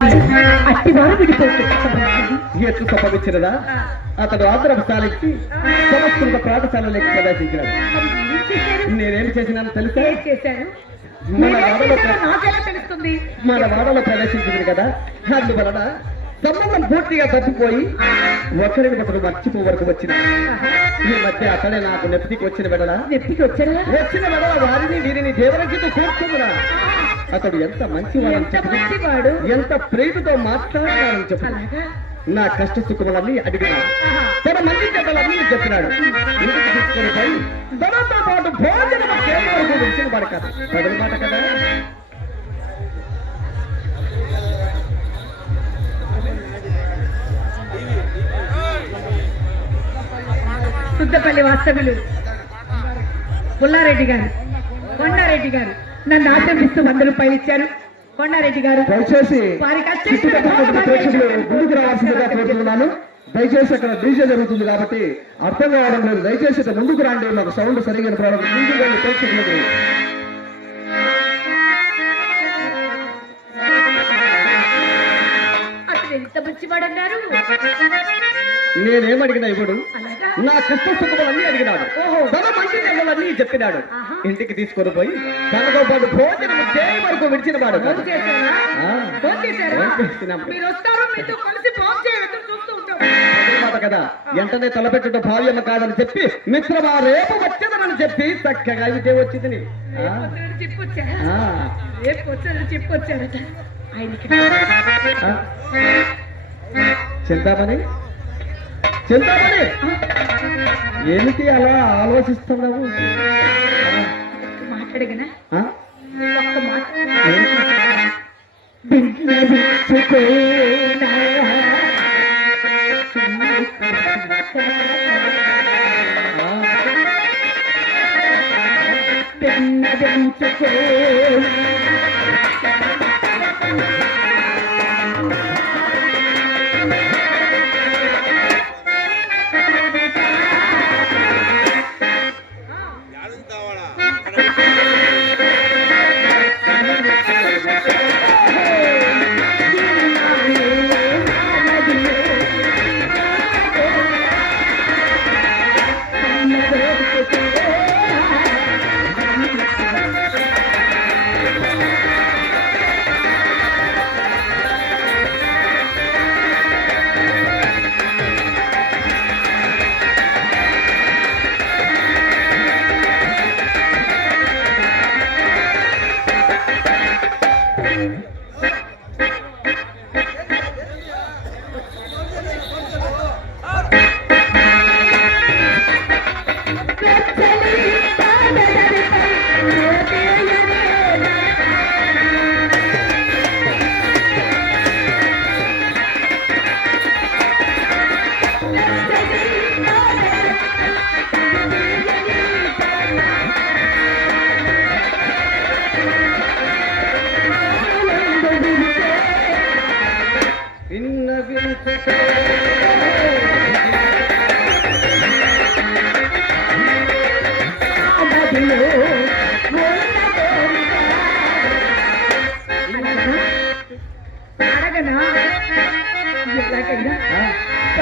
అట్టివారు విడిపోతుంది ఎట్లు సంభవించినదా అతడు ఆదరపు సాలించి సంస్కృత పాఠశాలలోకి ప్రవేశించినాడు. నేనేం చేసినాను తెలుసా? మన వాడలో ప్రవేశించింది కదా, అందువలన సంబంధం పూర్తిగా తప్పిపోయి ఒకరిని ఒకరు మర్చిపోవరకు వచ్చిన ఈ మధ్య అతడే నాకు నెప్పికి వచ్చిన వచ్చిన వెడల వారిని వీరిని దేవరంకితో కూర్చున్నా. అతడు ఎంత మంచివాడు, ఎంత ప్రేమతో మాట్లాడతారని చెప్పు. నా కష్ట సుఖములన్నీ అడిగినాడు, తన మంచి చెడ్డలన్నీ చెప్పినాడు. ఇంటికి తీసుకొని పోయి తనతో పాటు భోజనం వరకు వచ్చిన వాడు కదా, ప్రజల మాట కదా. శుద్ధపల్లి వాస్తవ్యులు పుల్లారెడ్డి గారు, కొండారెడ్డి గారు నన్ను ఆశ్రమిస్తూ 100 రూపాయలు ఇచ్చారు. కొండారెడ్డి గారు దయచేసి వారి ప్రేక్షకులు ముందుకు రావాల్సిందిగా కోరుతున్నాను. దయచేసి అక్కడ డీజే జరుగుతుంది కాబట్టి అర్థం కావడం లేదు. దయచేసి ముందుకు రండి, మాకు సౌండ్ సరిగ్గా ప్రారంభం ముందుకు రండి ప్రేక్షకులు. అతను ఎంత మంచివాడన్నారు. నేనేమడిగినా ఇప్పుడు నా కష్ట సుఖములన్నీ అడిగినాడు, తన మంచి నెలలన్నీ చెప్పినాడు. ఇంటికి తీసుకొని పోయి తనతో పాటు భోజనం చేయ వరకు విడిచిన వాడు కదా. వెంటనే తలపెట్టుట భావ్యమ కాదని చెప్పి మిత్రమా రేపు వచ్చేదనని చెప్పి చక్కగా ఇదే వచ్చింది. చెప్పొచ్చారట చింతామణి, చింతామణి ఏమిటి అలా ఆలోచిస్తున్నావు? మాట్లాడగనా ఒక్క మాట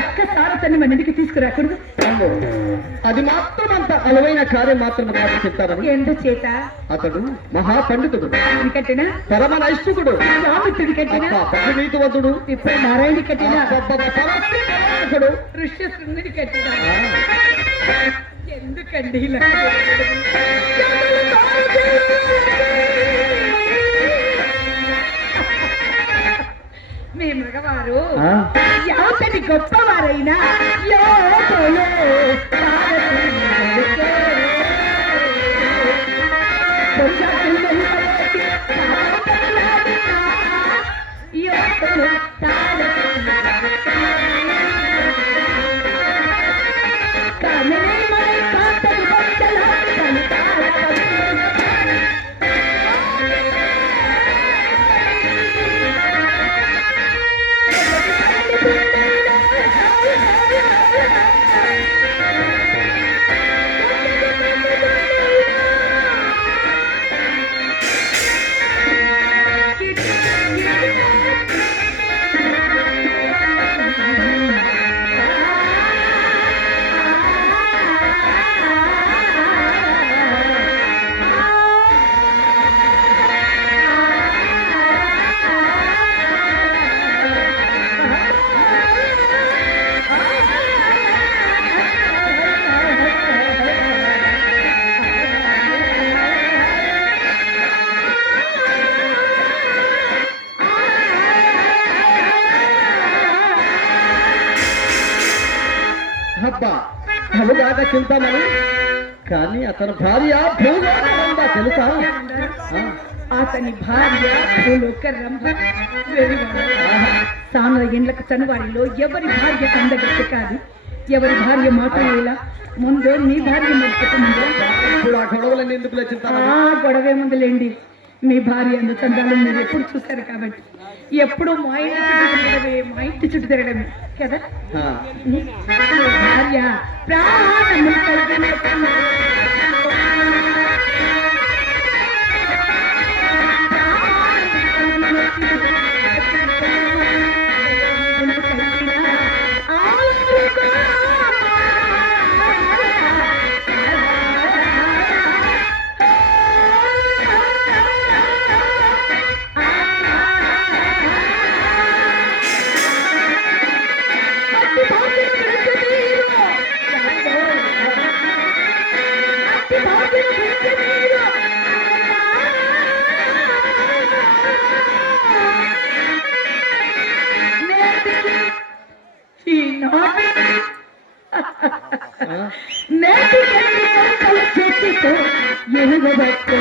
ఒక్కసారి తను మన ఇంటికి తీసుకురాకూడదు. అది మాత్రం అంత అలవైన కార్యం మాత్రం కాదు చెప్తారు. ఎందుచేత అతడు మహాపండితుడు, పరమ నైష్ఠికుడు, నీతివంతుడు, ఇప్పుడు నారాయణ కట్టిన ఋష్యశృంగుని కట్టిన. ఎందుకండి మీ మగవారు ఎంతటి గొప్పవారైనా అవుగాక చింతమని, కానీ అతని భార్య భూలోకరంభ తెలుసా? అతని భార్య భూలోక రంభ. సానుల ఎండ్లకు చనువారిలో ఎవరి భార్య కందగట్టె కాదు. ఎవరి భార్య మాట్లాడేలా ముందు నీ భార్య ముందు ఇప్పుడు ఆ గొడవలన్నీ ఎందుకు చింతమని? గొడవే ముందులేండి. మీ భార్య అందు చందాలు మీరు ఎప్పుడు చూశారు కాబట్టి ఎప్పుడు మా ఇంటి చుట్టూ తిరగడమే, మా ఇంటి చుట్టూ తిరగడమే కదా. మీ భార్య ప్రాణములు కలిగిన ఎలుగబట్టే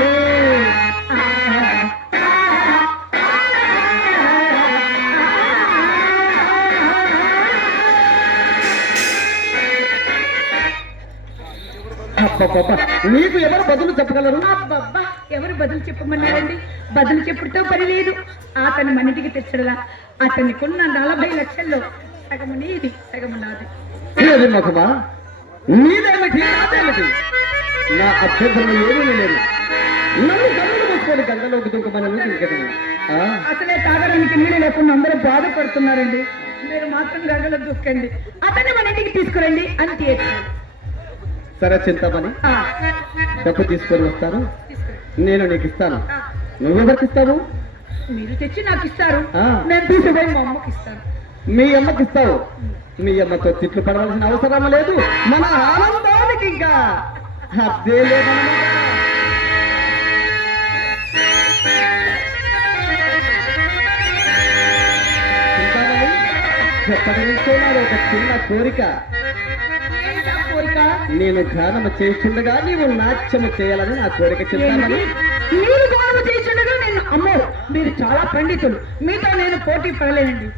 నీకు ఎవరు బదులు చెప్పగలరు? అబ్బబ్బా, ఎవరు బదులు చెప్పమన్నారండి? బదులు చెప్పుడుతో పని లేదు. అతని మనిటికి తెచ్చడలా అతనికున్న 40 లక్షల్లో సగము నీది, సగము నాది. ముఖమా, నీదేమిటి నాదేమిటి? నా అభ్యర్థన ఏమీ లేదు. నన్ను గంగలు మూసుకొని గంగలోకి దుంకమని అసలే తాగడానికి నీళ్ళు లేకుండా అందరూ బాధపడుతున్నారండి. మీరు మాత్రం గంగలో దూకండి, అతన్ని మన ఇంటికి తీసుకురండి అంతే. సరే చింతమని, డబ్బు తీసుకొని వస్తాను, నేను నీకు ఇస్తాను. నువ్వెవరికి ఇస్తావు? మీరు తెచ్చి నాకు ఇస్తారు, నేను తీసుకుపోయి మా అమ్మకి ఇస్తాను. మీ అమ్మకి ఇస్తావు? మీ అమ్మతో తిట్లు పడవలసిన అవసరం లేదు. మన ఆనందానికి ఇంకా అదే లేదన్నమాట. ఎప్పటి నుంచో నాది ఒక చిన్న కోరిక. నేను గానము చేస్తుండగా నీవు నాట్యము చేయాలని నా కోరిక. చెప్తామని మీరు గానము చేస్తుండగా నేను అమ్మో, మీరు చాలా పండితులు, మీతో నేను పోటీ పడలేనండి.